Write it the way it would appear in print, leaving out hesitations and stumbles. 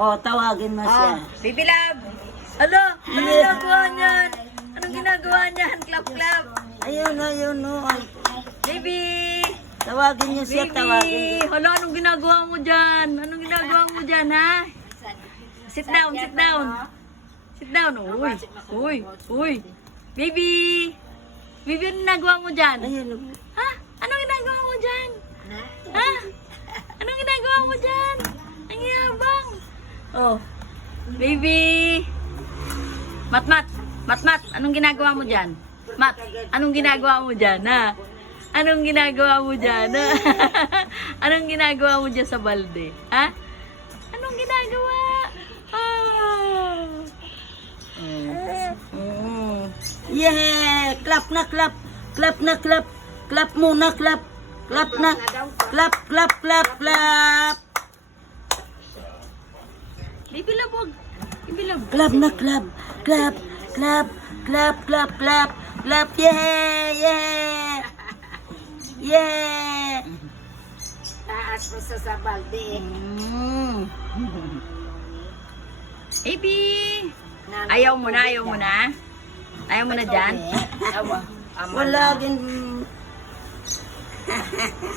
Oh, tawagin mo siya. Baby Love. Ano? Anong ginagawa niyan? Anong ginagawa niyan? Clap, clap. Ayun, ayun, no. Ay, Baby. tawagin niyo siya, tawagin. Hala, anong ginagawa mo dyan? Anong ginagawa mo dyan, ha? Sit down, sit down. Sit down. Uy, uy, uy. Baby. Baby, anong ginagawa mo dyan? Ayun, Ha? Anong ginagawa mo dyan? Ha? Anong ginagawa mo dyan? Ang yabang. Oh, baby. Mat, anong ginagawa mo dyan? Mat, anong ginagawa mo dyan, ha? Anong ginagawa mo dyan, ha? Anong ginagawa mo dyan sa balde, ha? Anong ginagawa? Ah. yeah! Clap na, clap. Clap na, clap. Clap muna, clap. Clap na. Clap, clap, clap, clap. Baby Love, wag. Baby Love. Clap na, clap. Clap, clap, clap, clap, clap. Clap, yeah, yeah. Yeah. Taas mo sa balde. Baby. Ayaw mo na, ayaw mo na. Ayaw mo na dyan. Wala din.